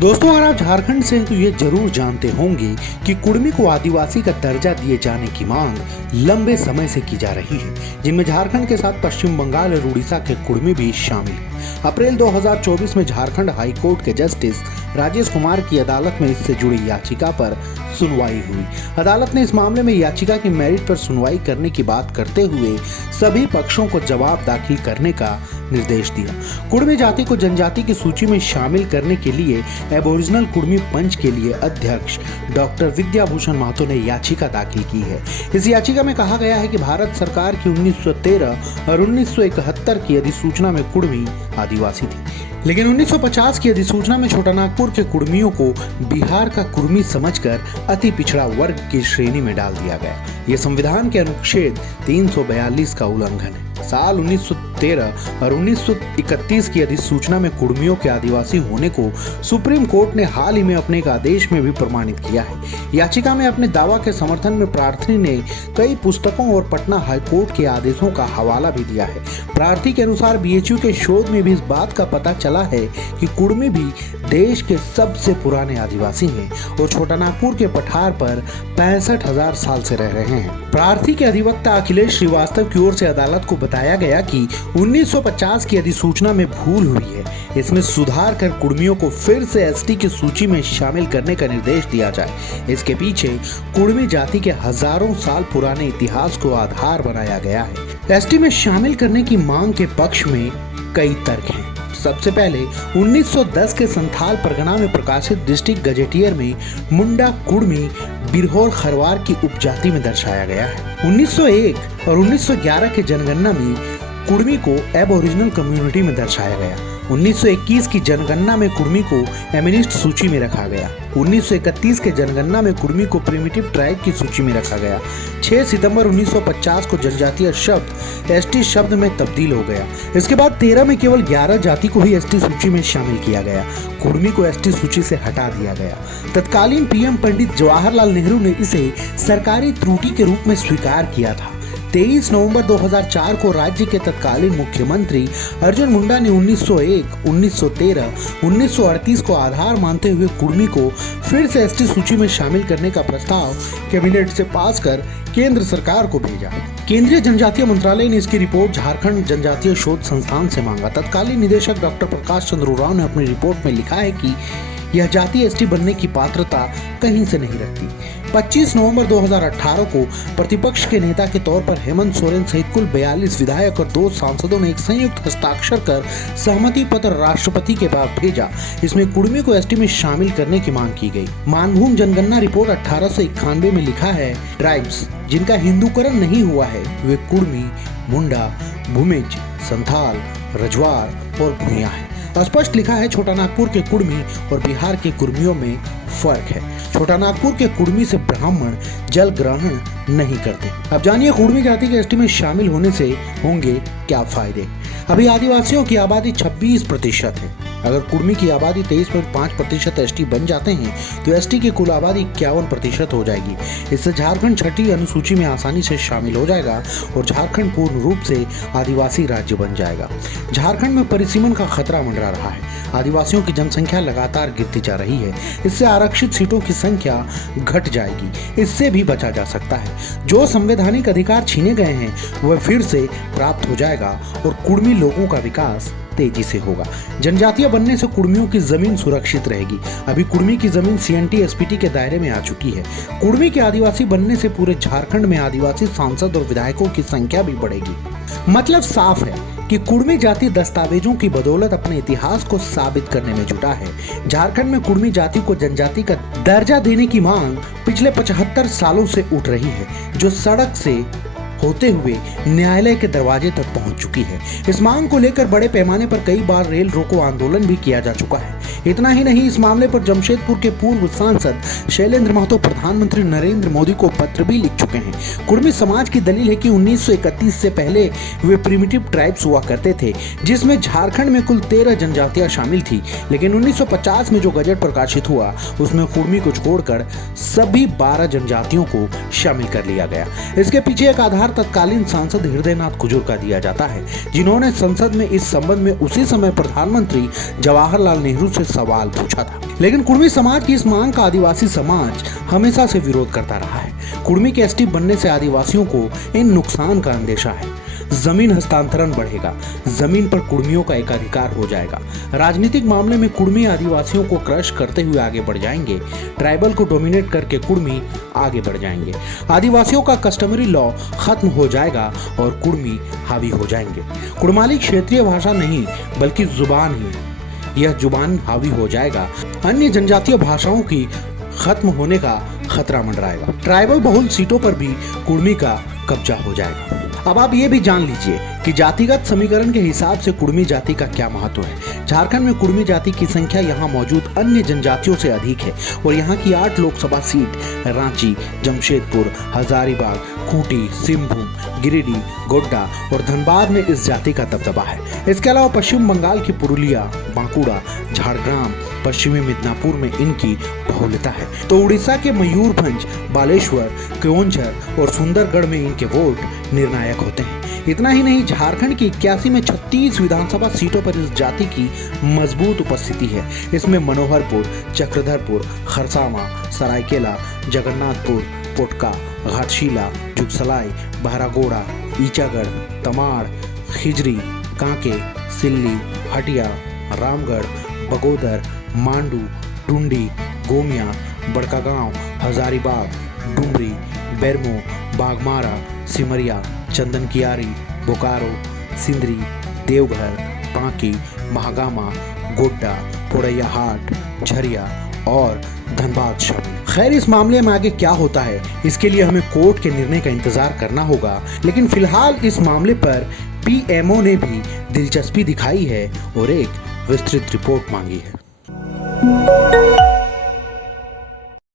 दोस्तों, अगर आप झारखंड से हैं तो ये जरूर जानते होंगे कि कुर्मी को आदिवासी का दर्जा दिए जाने की मांग लंबे समय से की जा रही है, जिनमें झारखंड के साथ पश्चिम बंगाल और उड़ीसा के कुर्मी भी शामिल हैं। अप्रैल 2024 में झारखंड हाई कोर्ट के जस्टिस राजेश कुमार की अदालत में इससे जुड़ी याचिका पर सुनवाई हुई। अदालत ने इस मामले में याचिका की मेरिट पर सुनवाई करने की बात करते हुए सभी पक्षों को जवाब दाखिल करने का निर्देश दिया। कुर्मी जाति को जनजाति की सूची में शामिल करने के लिए एबोरिजिनल कुर्मी पंच के लिए अध्यक्ष डॉक्टर विद्याभूषण महतो ने याचिका दाखिल की है। इस याचिका में कहा गया है कि भारत सरकार की 1913 और 1971 की अधिसूचना में कुर्मी आदिवासी थी, लेकिन 1950 की अधिसूचना में छोटानागपुर के कुर्मियों को बिहार का कुर्मी समझकर अति पिछड़ा वर्ग की श्रेणी में डाल दिया गया। यह संविधान के अनुच्छेद 342 का उल्लंघन है। साल 1913 और 1931 की अधिसूचना में कुर्मियों के आदिवासी होने को सुप्रीम कोर्ट ने हाल ही में अपने एक आदेश में भी प्रमाणित किया है। याचिका में अपने दावा के समर्थन में प्रार्थी ने कई पुस्तकों और पटना हाईकोर्ट के आदेशों का हवाला भी दिया है। प्रार्थी के अनुसार बीएचयू के शोध में भी इस बात का पता चला है कि कुर्मी भी देश के सबसे पुराने आदिवासी हैं और छोटानागपुर के पठार पर 65,000 साल से रह रहे हैं। प्रार्थी के अधिवक्ता अखिलेश श्रीवास्तव की ओर से अदालत को बताया गया कि 1950 की अधिसूचना में भूल हुई है। इसमें सुधार कर कुर्मियों को फिर से एसटी की सूची में शामिल करने का निर्देश दिया जाए। इसके पीछे कुर्मी जाति के हजारों साल पुराने इतिहास को आधार बनाया गया है। एसटी में शामिल करने की मांग के पक्ष में कई तर्क हैं। सबसे पहले 1910 के संथाल परगना में प्रकाशित डिस्ट्रिक्ट गजेटियर में मुंडा कुर्मी बिरहोर खरवार की उपजाति में दर्शाया गया है। 1901 और 1911 के जनगणना में कुर्मी को एबोरिजिनल कम्युनिटी में दर्शाया गया। 1921 की जनगणना में कुर्मी को एमिनिस्ट सूची में रखा गया। 1931 के जनगणना में कुर्मी को प्रिमिटिव ट्राइब की सूची में रखा गया। 6 सितंबर 1950 को जनजातीय शब्द एसटी शब्द में तब्दील हो गया। इसके बाद 13 में केवल 11 जाति को ही एसटी सूची में शामिल किया गया। कुर्मी को एसटी सूची से हटा दिया गया। तत्कालीन पीएम पंडित जवाहरलाल नेहरू ने इसे सरकारी त्रुटि के रूप में स्वीकार किया था। 23 नवंबर 2004 को राज्य के तत्कालीन मुख्यमंत्री अर्जुन मुंडा ने 1901, 1913, 1938 को आधार मानते हुए कुर्मी को फिर से एसटी सूची में शामिल करने का प्रस्ताव कैबिनेट से पास कर केंद्र सरकार को भेजा। केंद्रीय जनजातीय मंत्रालय ने इसकी रिपोर्ट झारखंड जनजातीय शोध संस्थान से मांगा। तत्कालीन निदेशक डॉक्टर प्रकाश चंद्र उरांव ने अपनी रिपोर्ट में लिखा है कि यह जाति एसटी बनने की पात्रता कहीं से नहीं रखती। 25 नवंबर 2018 को प्रतिपक्ष के नेता के तौर पर हेमंत सोरेन सहित कुल 42 विधायक और 2 सांसदों ने एक संयुक्त हस्ताक्षर कर सहमति पत्र राष्ट्रपति के पास भेजा। इसमें कुर्मी को एसटी में शामिल करने की मांग की गई। मानभूम जनगणना रिपोर्ट 1891 में लिखा है, ट्राइब्स जिनका हिंदूकरण नहीं हुआ है वे कुर्मी, मुंडा, भूमिज, संथाल, रजवार और भूया है। स्पष्ट लिखा है, छोटानागपुर के कुर्मी और बिहार के कुर्मियों में फर्क है। छोटानागपुर के कुर्मी से ब्राह्मण जल ग्रहण नहीं करते। अब जानिए कुर्मी जाति के एसटी में शामिल होने से होंगे क्या फायदे। अभी आदिवासियों की आबादी 26% है। अगर कुर्मी की आबादी 23.5% एसटी बन जाते हैं तो एसटी की कुल आबादी 51% हो जाएगी। इससे झारखंड छठी अनुसूची में आसानी से शामिल हो जाएगा और झारखंड पूर्ण रूप से आदिवासी राज्य बन जाएगा। झारखंड में परिसीमन का खतरा मंडरा रहा है। आदिवासियों की जनसंख्या लगातार गिरती जा रही है। इससे आरक्षित सीटों की संख्या घट जाएगी। इससे भी बचा जा सकता है। जो संवैधानिक अधिकार छीने गए हैं वह फिर से प्राप्त हो जाएगा और कुर्मी लोगों का विकास तेजी से होगा। जनजातीय बनने से कुर्मियों की जमीन सुरक्षित रहेगी। अभी कुर्मी की जमीन सीएनटी एसपीटी के दायरे में आ चुकी है। कुर्मी के आदिवासी बनने से पूरे झारखंड में आदिवासी सांसद और विधायकों की संख्या भी बढ़ेगी। मतलब साफ है कि कुर्मी जाति दस्तावेजों की बदौलत अपने इतिहास को साबित करने में जुटा है। झारखंड में कुर्मी जाति को जनजाति का दर्जा देने की मांग पिछले 75 सालों से उठ रही है, जो सड़क से होते हुए न्यायालय के दरवाजे तक पहुंच चुकी है। इस मांग को लेकर बड़े पैमाने पर कई बार रेल रोको आंदोलन भी किया जा चुका है। इतना ही नहीं, इस मामले पर जमशेदपुर के पूर्व सांसद शैलेंद्र महतो प्रधानमंत्री नरेंद्र मोदी को पत्र भी लिख चुके हैं। कुर्मी समाज की दलील है कि 1931 से पहले वे प्रिमिटिव ट्राइब्स हुआ करते थे, जिसमें झारखंड में कुल 13 जनजातियां शामिल थी। लेकिन 1950 में जो गजट प्रकाशित हुआ उसमें कुर्मी को छोड़कर सभी 12 जनजातियों को शामिल कर लिया गया। इसके पीछे एक आधार तत्कालीन सांसद हृदयनाथ कुजूर का दिया जाता है, जिन्होंने संसद में इस संबंध में उसी समय प्रधानमंत्री जवाहरलाल नेहरू से सवाल पूछा था। लेकिन कुर्मी समाज की इस मांग का आदिवासी समाज हमेशा से विरोध करता रहा है। कुर्मी के एसटी बनने से आदिवासियों को इन नुकसान का अंदेशा है। जमीन हस्तांतरण बढ़ेगा, जमीन पर कुर्मियों का एकाधिकार हो जाएगा। राजनीतिक मामले में कुर्मी आदिवासियों को क्रश करते हुए आगे बढ़ जाएंगे। ट्राइबल को डोमिनेट करके कुर्मी आगे बढ़ जाएंगे। आदिवासियों का कस्टमरी लॉ खत्म हो जाएगा और कुर्मी हावी हो जाएंगे। कुड़माली क्षेत्रीय भाषा नहीं बल्कि जुबान ही, यह जुबान हावी हो जाएगा। अन्य जनजातीय भाषाओं की खत्म होने का खतरा मंडराएगा। ट्राइबल बहुल सीटों पर भी कुर्मी का कब्जा हो जाएगा। अब आप ये भी जान लीजिए कि जातिगत समीकरण के हिसाब से कुर्मी जाति का क्या महत्व है। झारखंड में कुर्मी जाति की संख्या यहाँ मौजूद अन्य जनजातियों से अधिक है और यहाँ की 8 लोकसभा सीट रांची, जमशेदपुर, हजारीबाग, खूंटी, सिंहभूम, गिरिडीह, गोड्डा और धनबाद में इस जाति का दबदबा है। इसके अलावा पश्चिम बंगाल की पुरुलिया, बांकुड़ा, झारग्राम, पश्चिमी मिदनापुर में इनकी बहुलता है। तो उड़ीसा के मयूरभंज, बालेश्वर, केओंझर और सुंदरगढ़ में इनके वोट निर्णायक होते हैं। इतना ही नहीं, झारखंड की 81 में 36 विधानसभा सीटों पर इस जाति की मजबूत उपस्थिति है। इसमें मनोहरपुर, चक्रधरपुर, खरसावां, सरायकेला, जगन्नाथपुर, पोटका, घाटशिला, जुगसलाई, बहरागोड़ा, ईचागढ़, तमाड़, खिजरी, कांके, सिल्ली, हटिया, रामगढ़, बगोदर, मांडू, टुंडी, गोमिया, बड़कागांव, हजारीबाग, डुमरी, बेरमो, बागमारा, सिमरिया, चंदनकियारी, बोकारो, सिंदरी, देवघर, बांकी, महागामा, गोड्डा, पोड़ैयाहाट, झरिया और धनबाद शामिल। खैर, इस मामले में आगे क्या होता है इसके लिए हमें कोर्ट के निर्णय का इंतजार करना होगा। लेकिन फिलहाल इस मामले पर पीएमओ ने भी दिलचस्पी दिखाई है और एक विस्तृत रिपोर्ट मांगी है।